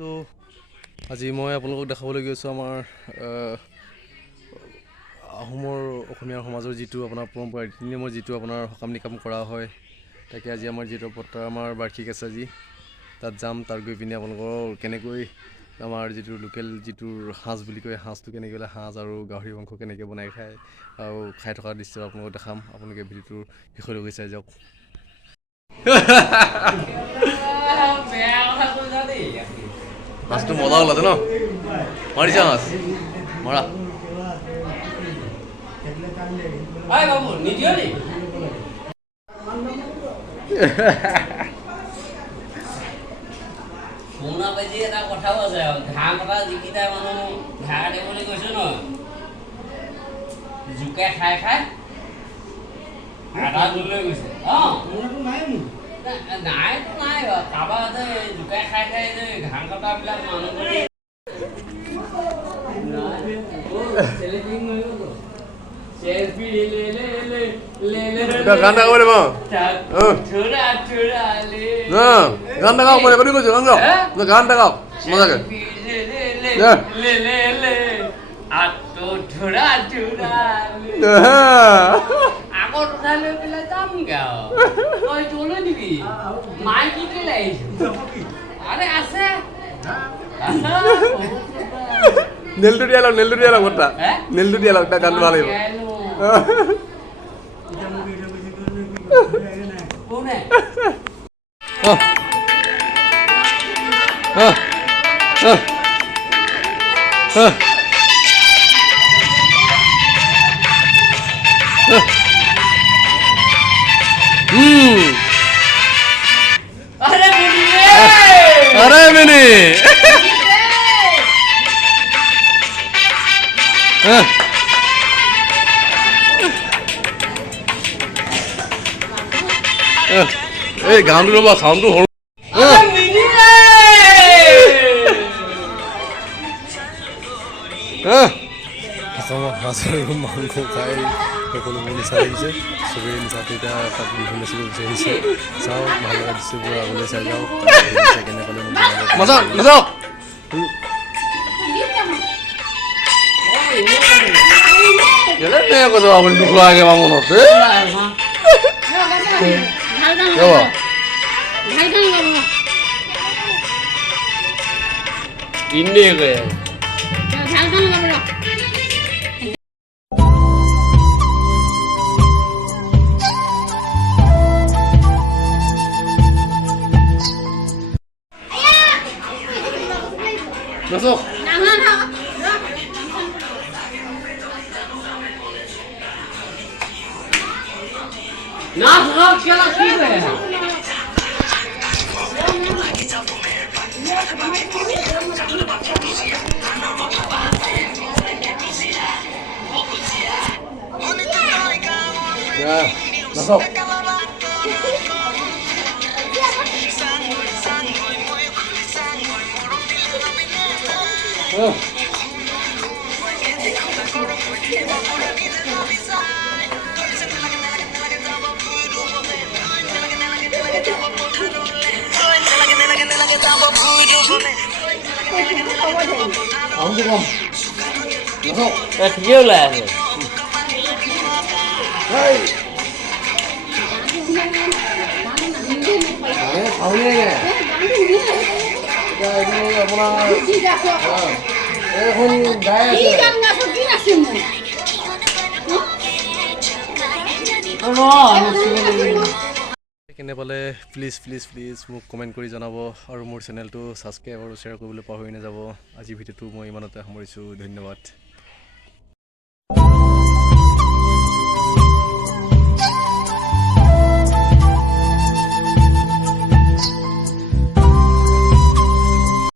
তো আজি মই আপোনালোকক দেখাবলৈ গৈছোঁ আমাৰ আহোমৰ অসমীয়া সমাজৰ যিটো আপোনাৰ পৰম্পৰা ৰীতি নিয়মৰ যিটো আপোনাৰ সকাম নিকাম কৰা হয় তাকে আজি আমাৰ যিটো আমাৰ বাৰ্ষিক আছে আজি তাত যাম তাত গৈ পিনে আপোনালোকৰ কেনেকৈ আমাৰ যিটো লোকেল যিটো সাঁজ বুলি কয় সাঁজটো কেনেকৈ সাঁজ আৰু গাহৰি মাংস কেনেকৈ বনাই খায় আৰু খাই থকা দৃশ্য আপোনালোকক দেখাম আপোনালোকে ভিডিঅ'টোৰ শেষলৈকে চাই যাওক মাছটো মজা ওলাইছে ন মাৰিছা মাছ মৰা শুনা পাইছি এটা কথাও আছে ঘাঁহ কটা যিকেইটা মানুহ ঘাঁহ কাটিবলৈ গৈছে ন জোকে খাই খাই আধা লৈ গৈছে নাইতো নাই কাৰোবাৰ যে জোকে খাই খাই যে ঘাঁহ কটাবিলাক মানুহ গান গাব লাগিব গান গাও মই এবাৰই কৈছো গান গাও গান গাও মজাকে আগত উঠাই লৈ পেলাই যাম গাও তই চলে দিবি মাই কি কেলে আহিছো আরে আছে নেলটো দিয়া লওক কথা নেলটো দিয়া লওক গান ভাল লাগিব কোনে अरे मैंने গানটো ৰ'বা চাউণ্ডটো সৰু অসমৰ সাজ আৰু মাংস খাই সকলোবোৰ নিচা লাগিছে চবেই নিচাটো এতিয়া তাত বিহু নাচিব বিচাৰিছে চাওঁ ভাল লগা দৃশ্যবোৰ আগলৈ চাই যাওঁ কেনে পালে নাযাওঁ কৈছো আপুনি দুখ লাগে বা মনত ইন্দিয়ে কয় Masuk. Nah, kalau kita kita. Ya, masuk. Ông đi không? Được không? Thật yêu là Đây. Đấy, ông đi nè. Đây, đi là con. এখন গায় আছে কি গান গাছ কি নাচিম কেনে পালে প্লিজ মোক কমেণ্ট কৰি জনাব আৰু মোৰ চেনেলটো ছাবস্ক্ৰাইব আৰু শ্বেয়াৰ কৰিবলৈ পাহৰি নাযাব আজি ভিডিঅ'টো মই ইমানতে সামৰিছোঁ ধন্যবাদ।